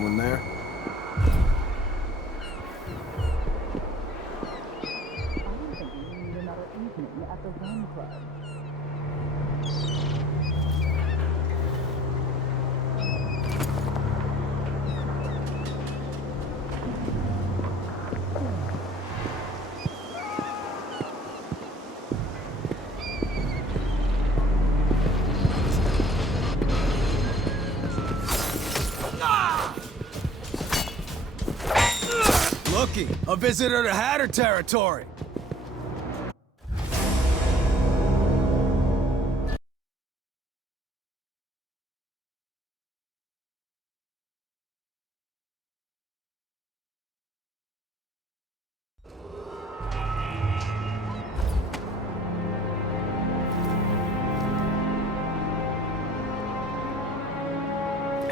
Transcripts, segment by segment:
Someone there? I'm thinking we need another evening at the Rum Club. Looky, a visitor to Hatter territory.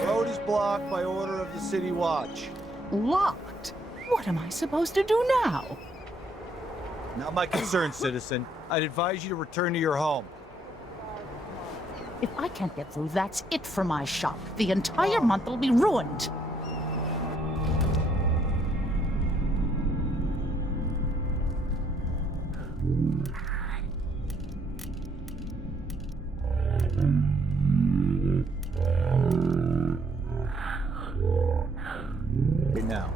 Road is blocked by order of the City Watch. Locked? What am I supposed to do now? Not my concern, citizen. I'd advise you to return to your home. If I can't get through, that's it for my shop. The entire month will be ruined. Okay, now,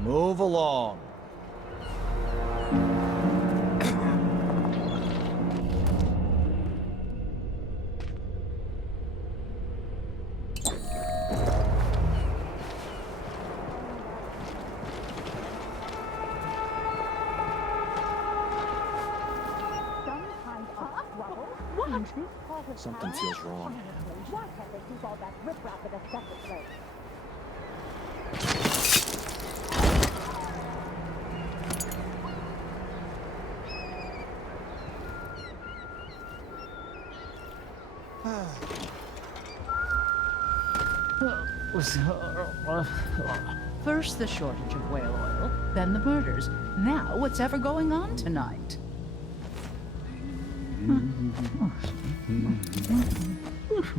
move along. Something feels wrong. Why can't they keep all that riprap in a separate place? First the shortage of whale oil, then the murders. Now what's ever going on tonight?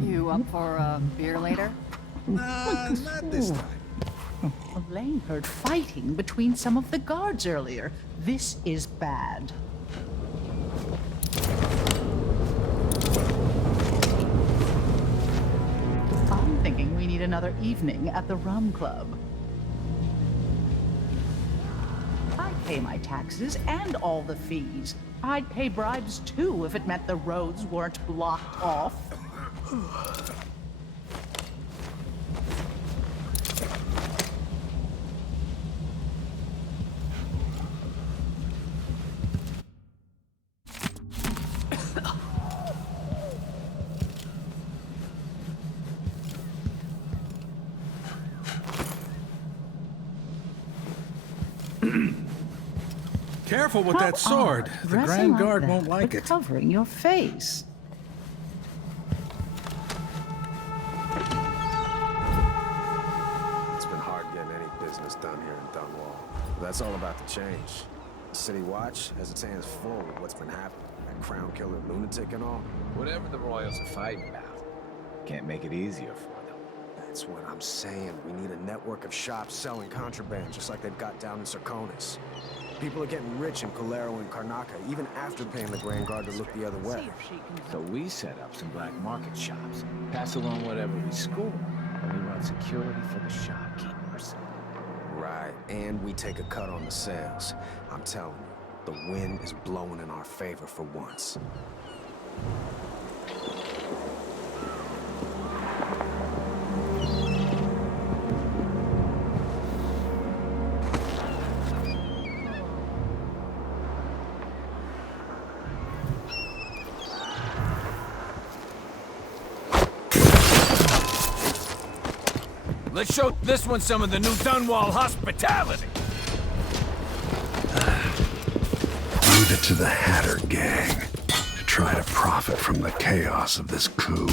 You up for a beer later? Not this time. Elaine heard fighting between some of the guards earlier. This is bad. I'm thinking we need another evening at the Rum Club. I'd pay my taxes and all the fees. I'd pay bribes too if it meant the roads weren't blocked off. Careful with that sword. Odd, The dressing Grand like Guard that, won't like but it. covering your face. It's been hard getting any business done here in Dunwall. But that's all about to change. The City Watch has its hands full with what's been happening. That crown killer lunatic and all. Whatever the royals are fighting about, can't make it easier for them. That's what I'm saying. We need a network of shops selling contraband, just like they've got down in Serconis. People are getting rich in Colero and Karnaca, even after paying the Grand Guard to look the other way. So we set up some black market shops, pass along whatever we score, and we run security for the shopkeepers. Right, and we take a cut on the sales. I'm telling you, the wind is blowing in our favor for once. Let's show this one some of the new Dunwall hospitality! Leave it to the Hatter gang to try to profit from the chaos of this coup.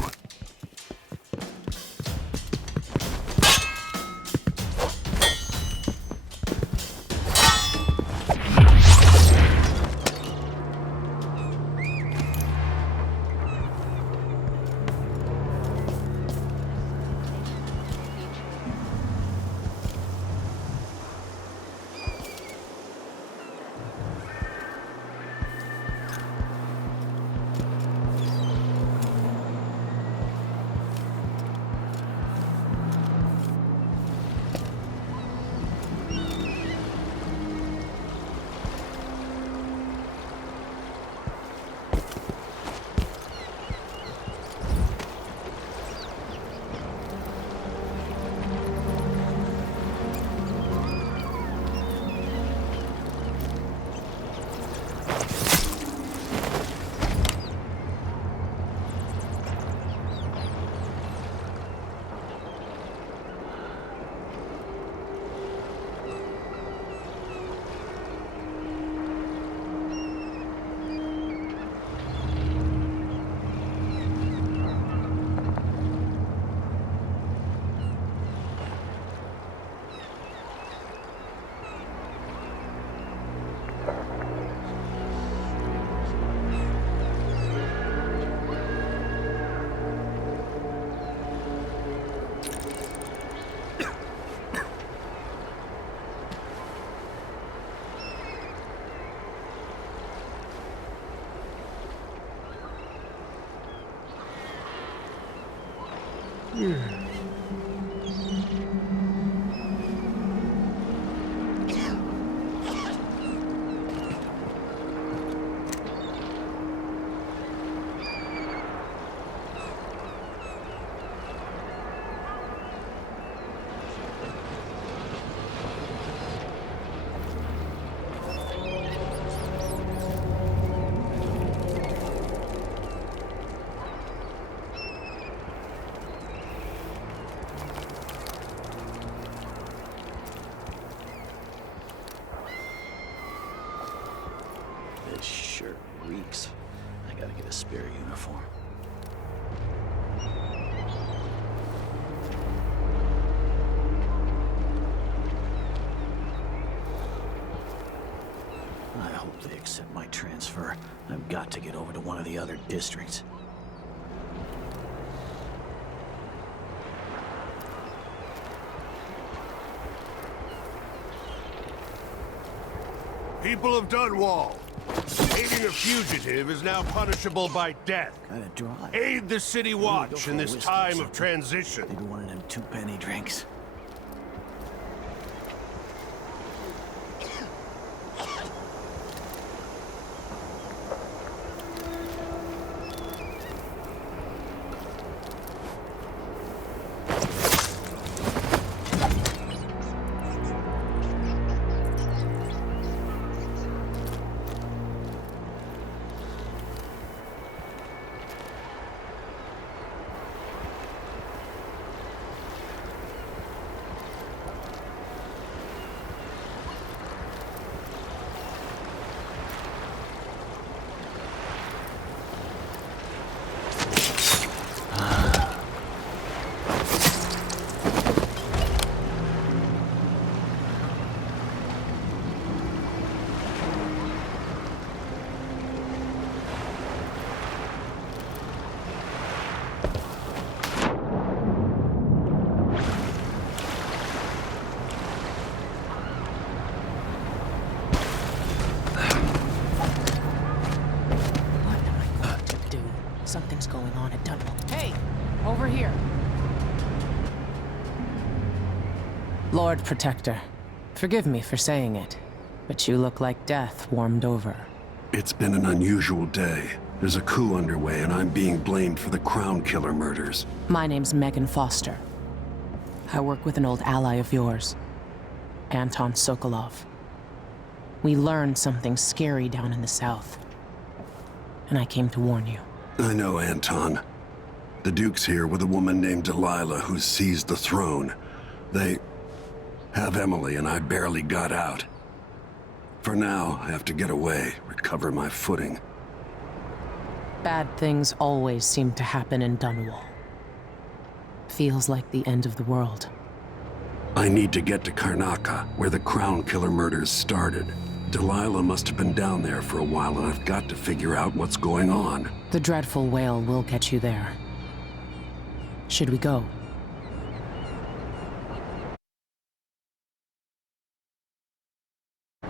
This shirt reeks. I gotta get a spare uniform. I hope they accept my transfer. I've got to get over to one of the other districts. People of Dunwall, aiding a fugitive is now punishable by death. Gotta drive. Aid the city watch in this time of transition. Maybe one of them 2-penny drinks. Something's going on at Dunwall. Hey! Over here! Lord Protector, forgive me for saying it, but you look like death warmed over. It's been an unusual day. There's a coup underway, and I'm being blamed for the Crown Killer murders. My name's Megan Foster. I work with an old ally of yours, Anton Sokolov. We learned something scary down in the south, and I came to warn you. I know, Anton. The Duke's here with a woman named Delilah who's seized the throne. They have Emily, and I barely got out. For now, I have to get away, recover my footing. Bad things always seem to happen in Dunwall. Feels like the end of the world. I need to get to Karnaca, where the Crown Killer murders started. Delilah must have been down there for a while, and I've got to figure out what's going on. The dreadful whale will get you there. Should we go?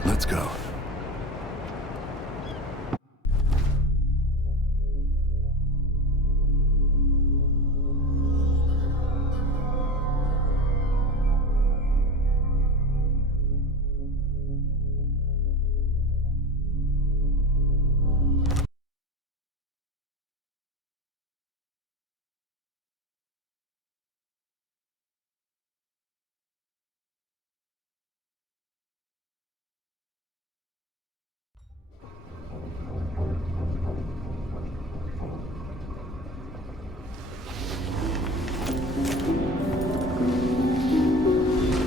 Let's go.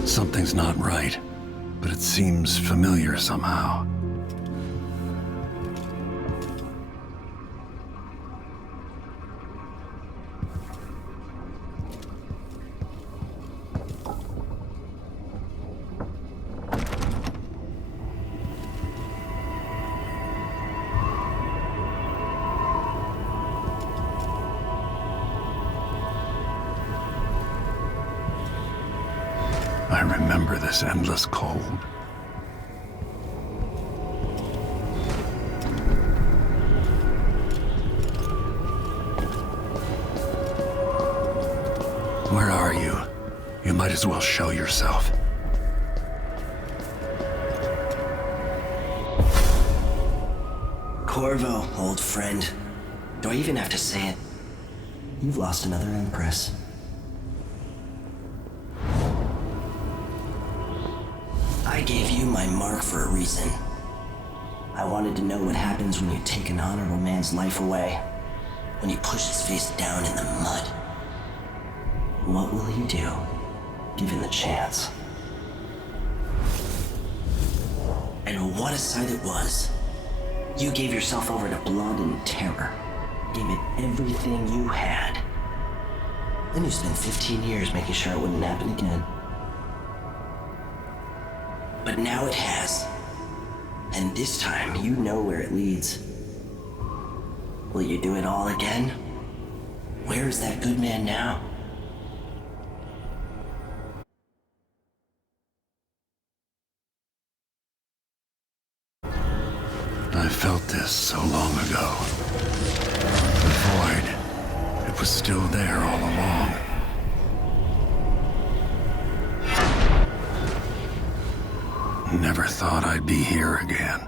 Something's not right, but it seems familiar somehow. I remember this endless cold. as well show yourself. Corvo, old friend. Do I even have to say it? You've lost another Empress. I gave you my mark for a reason. I wanted to know what happens when you take an honorable man's life away. When you push his face down in the mud. What will he do, given the chance? And what a sight it was. You gave yourself over to blood and terror. Gave it everything you had. Then you spent 15 years making sure it wouldn't happen again. But now it has. And this time, you know where it leads. Will you do it all again? Where is that good man now? I felt this so long ago. The void, it was still there all along. Never thought I'd be here again.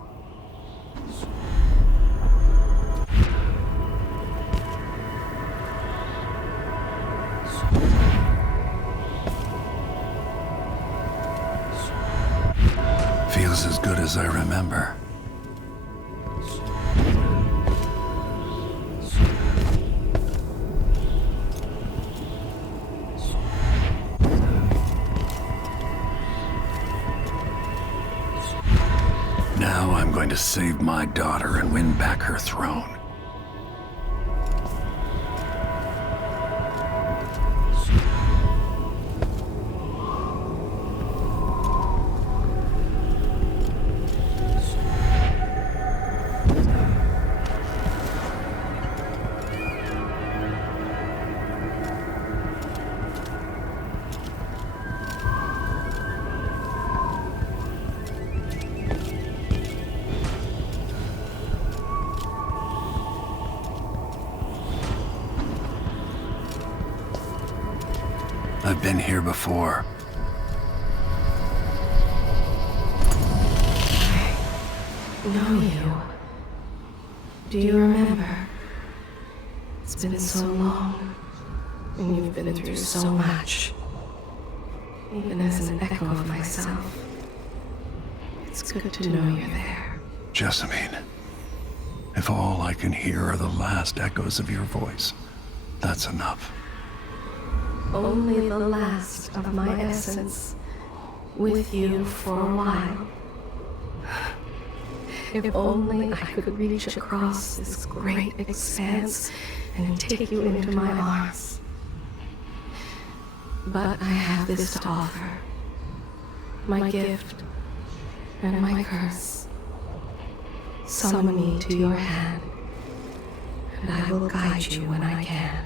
Feels as good as I remember. Now I'm going to save my daughter and win back her throne. I've been here before. Know you. Do you remember? It's been so long, and you've been through so much. Even as an echo of myself, it's good to know you're there. Jessamine, if all I can hear are the last echoes of your voice, that's enough. Only the last of my essence, with you for a while. If only I could reach across this great expanse and take you into my arms. But I have this to offer. My gift and my curse. Summon me to your hand, and I will guide you when I can.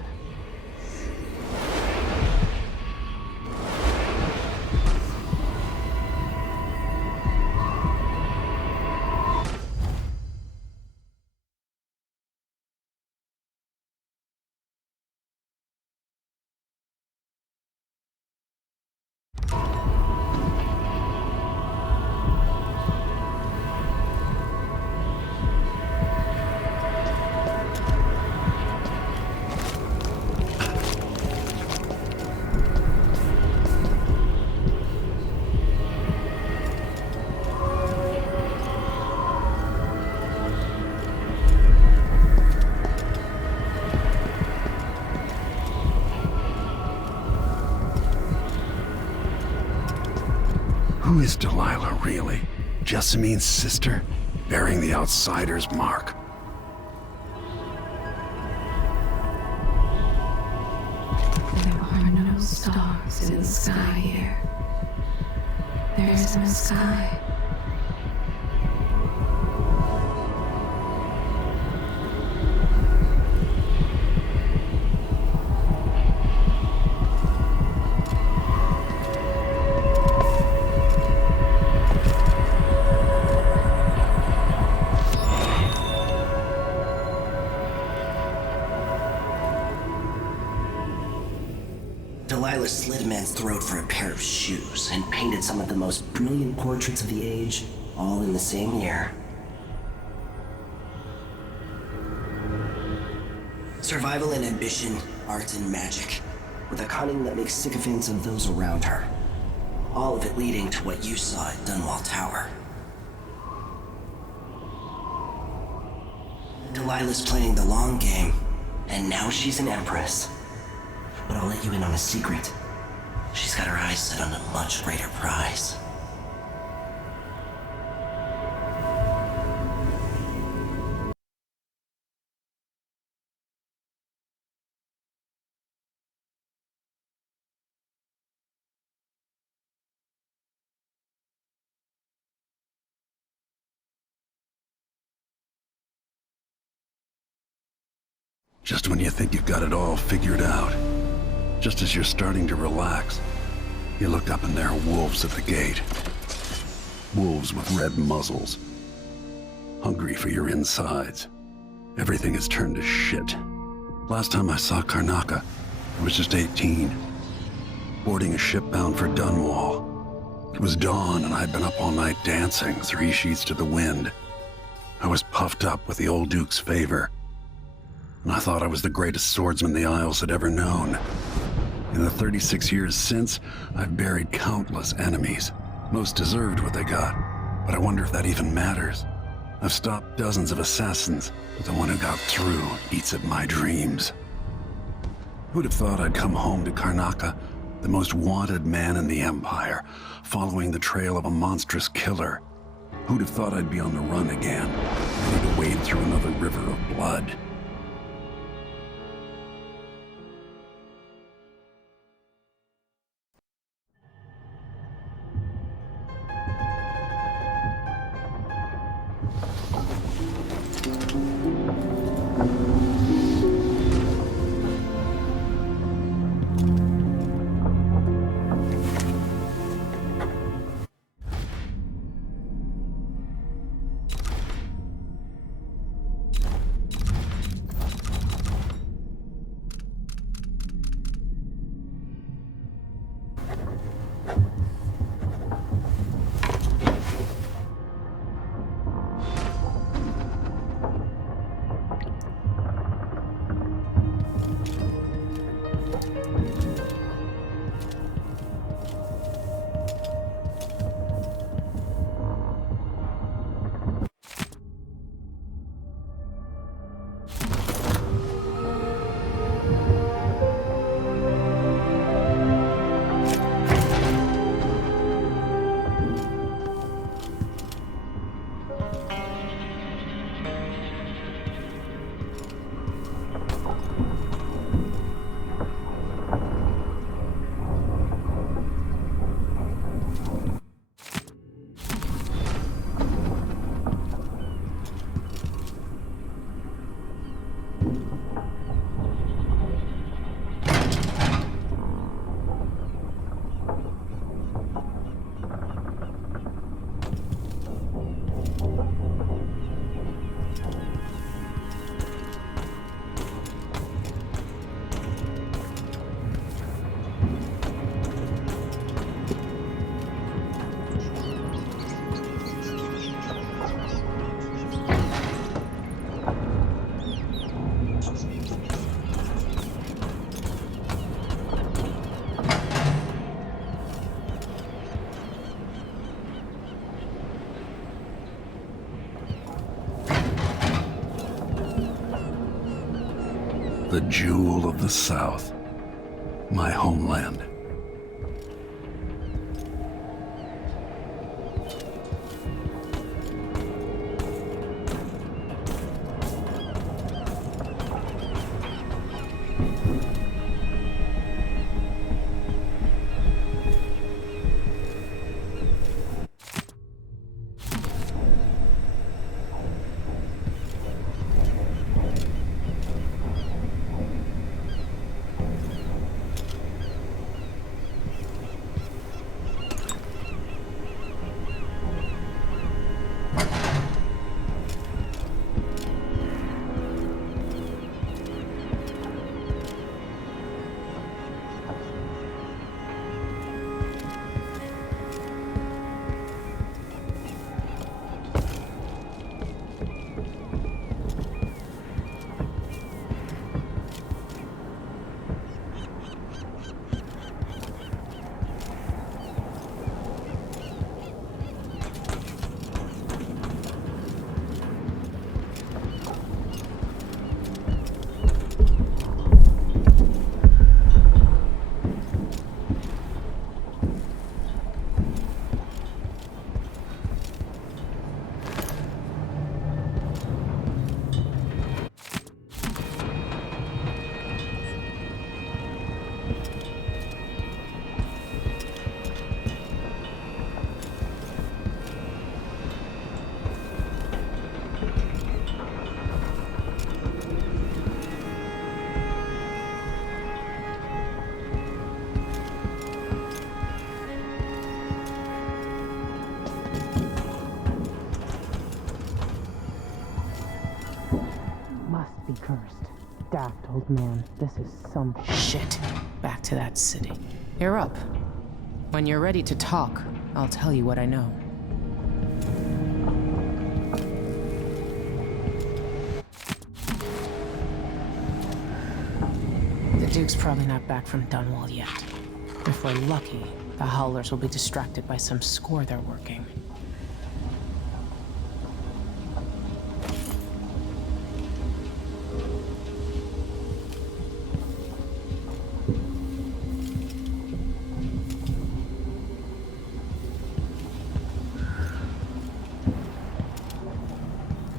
Who is Delilah, really? Jessamine's sister? Bearing the outsider's mark. There are no stars in the sky here. There is no sky. Delilah slit a man's throat for a pair of shoes and painted some of the most brilliant portraits of the age, all in the same year. Survival and ambition, art and magic, with a cunning that makes sycophants of those around her. All of it leading to what you saw at Dunwall Tower. Delilah's playing the long game, and now she's an empress. But I'll let you in on a secret. She's got her eyes set on a much greater prize. Just when you think you've got it all figured out, just as you're starting to relax, you look up and there are wolves at the gate. Wolves with red muzzles, hungry for your insides. Everything has turned to shit. Last time I saw Karnaca, I was just 18, boarding a ship bound for Dunwall. It was dawn and I'd been up all night dancing, 3 sheets to the wind. I was puffed up with the old Duke's favor, and I thought I was the greatest swordsman the Isles had ever known. In the 36 years since, I've buried countless enemies. Most deserved what they got, but I wonder if that even matters. I've stopped dozens of assassins, but the one who got through eats at my dreams. Who'd have thought I'd come home to Karnaca, the most wanted man in the Empire, following the trail of a monstrous killer? Who'd have thought I'd be on the run again, ready to wade through another river of blood? The jewel of the South, my homeland. must be cursed. Daft old man, this is some shit. Back to that city. You're up. When you're ready to talk, I'll tell you what I know. The Duke's probably not back from Dunwall yet. If we're lucky, the Howlers will be distracted by some score they're working.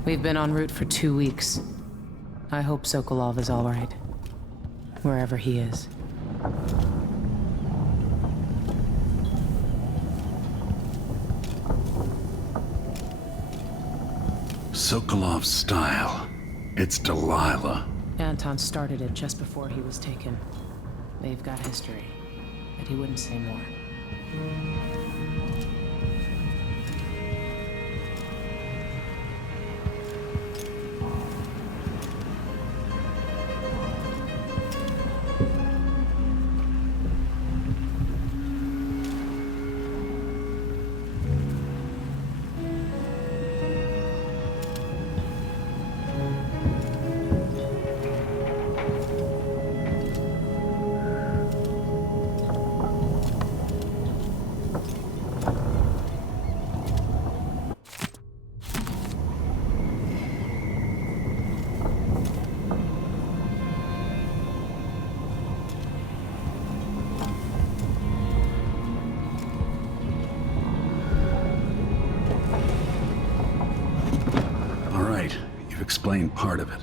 We've been en route for 2 weeks. I hope Sokolov is all right, wherever he is. Sokolov's style. It's Delilah. Anton started it just before he was taken. They've got history, but he wouldn't say more. Explain part of it.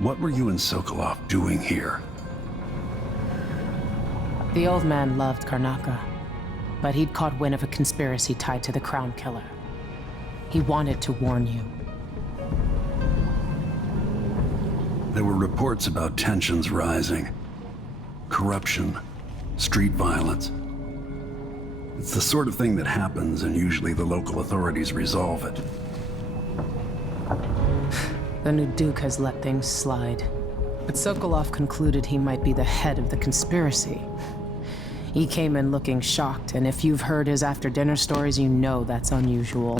What were you and Sokolov doing here? The old man loved Karnaka, but he'd caught wind of a conspiracy tied to the Crown Killer. He wanted to warn you. There were reports about tensions rising. Corruption, street violence. It's the sort of thing that happens, and usually the local authorities resolve it. The new Duke has let things slide, but Sokolov concluded he might be the head of the conspiracy. He came in looking shocked, and if you've heard his after-dinner stories, you know that's unusual.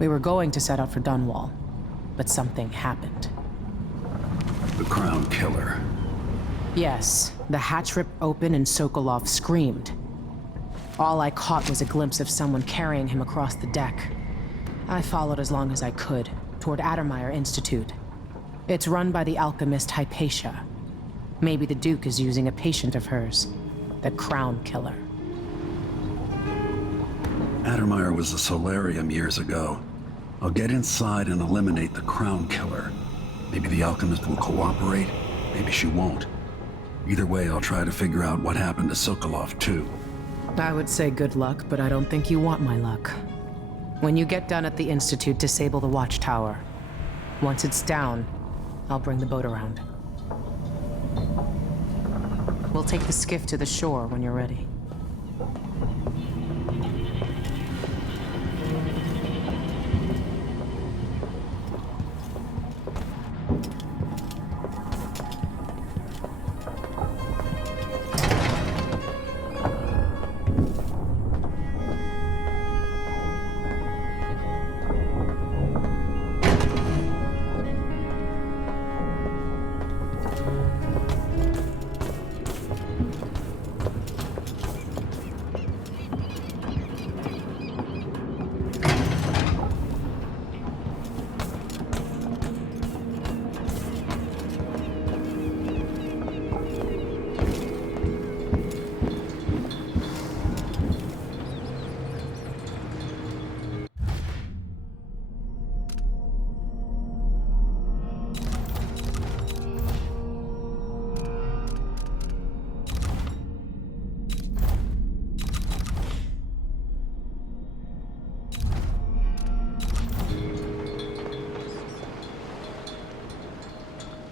We were going to set out for Dunwall, but something happened. The Crown Killer. Yes, the hatch ripped open and Sokolov screamed. All I caught was a glimpse of someone carrying him across the deck. I followed as long as I could, toward Addermeyer Institute. It's run by the alchemist Hypatia. Maybe the Duke is using a patient of hers, the Crown Killer. Addermeyer was a solarium years ago. I'll get inside and eliminate the Crown Killer. Maybe the alchemist will cooperate, maybe she won't. Either way, I'll try to figure out what happened to Sokolov, too. I would say good luck, but I don't think you want my luck. When you get done at the Institute, disable the watchtower. Once it's down, I'll bring the boat around. We'll take the skiff to the shore when you're ready.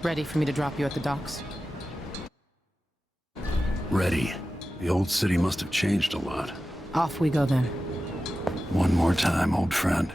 Ready for me to drop you at the docks? Ready. The old city must have changed a lot. Off we go then. One more time, old friend.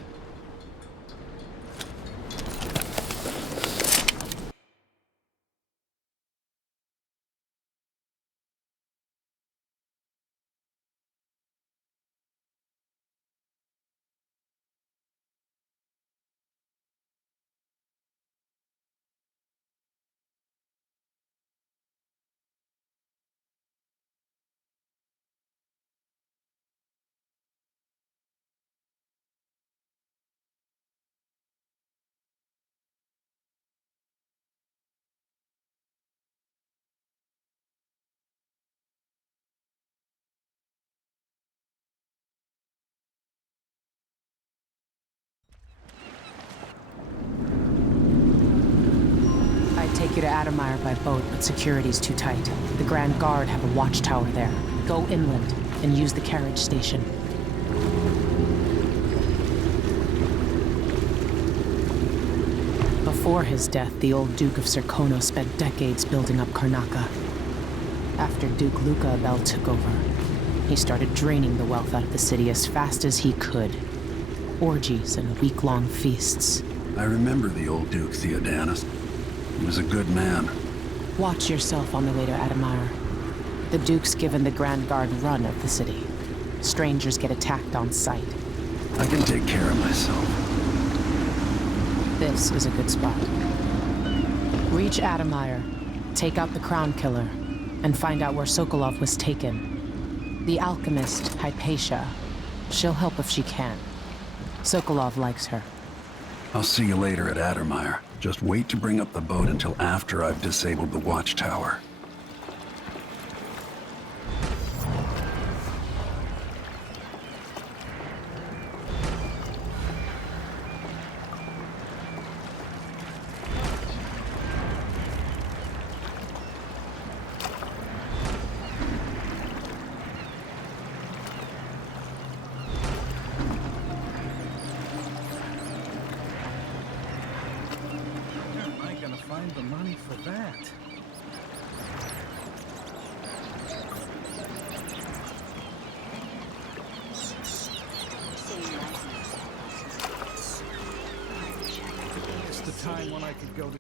take you to Adamire by boat, but security's too tight. The Grand Guard have a watchtower there. Go inland and use the carriage station. Before his death, the old Duke of Serkonos spent decades building up Karnaca. After Duke Luca Abel took over, he started draining the wealth out of the city as fast as he could. Orgies and week-long feasts. I remember the old Duke Theodanis. He was a good man. Watch yourself on the way to Adamire. The Duke's given the Grand Guard run of the city. Strangers get attacked on sight. I can take care of myself. This is a good spot. Reach Adamire, take out the Crown Killer, and find out where Sokolov was taken. The alchemist, Hypatia, she'll help if she can. Sokolov likes her. I'll see you later at Addermire. Just wait to bring up the boat until after I've disabled the watchtower. Find the money for that. It's the time when I could go to...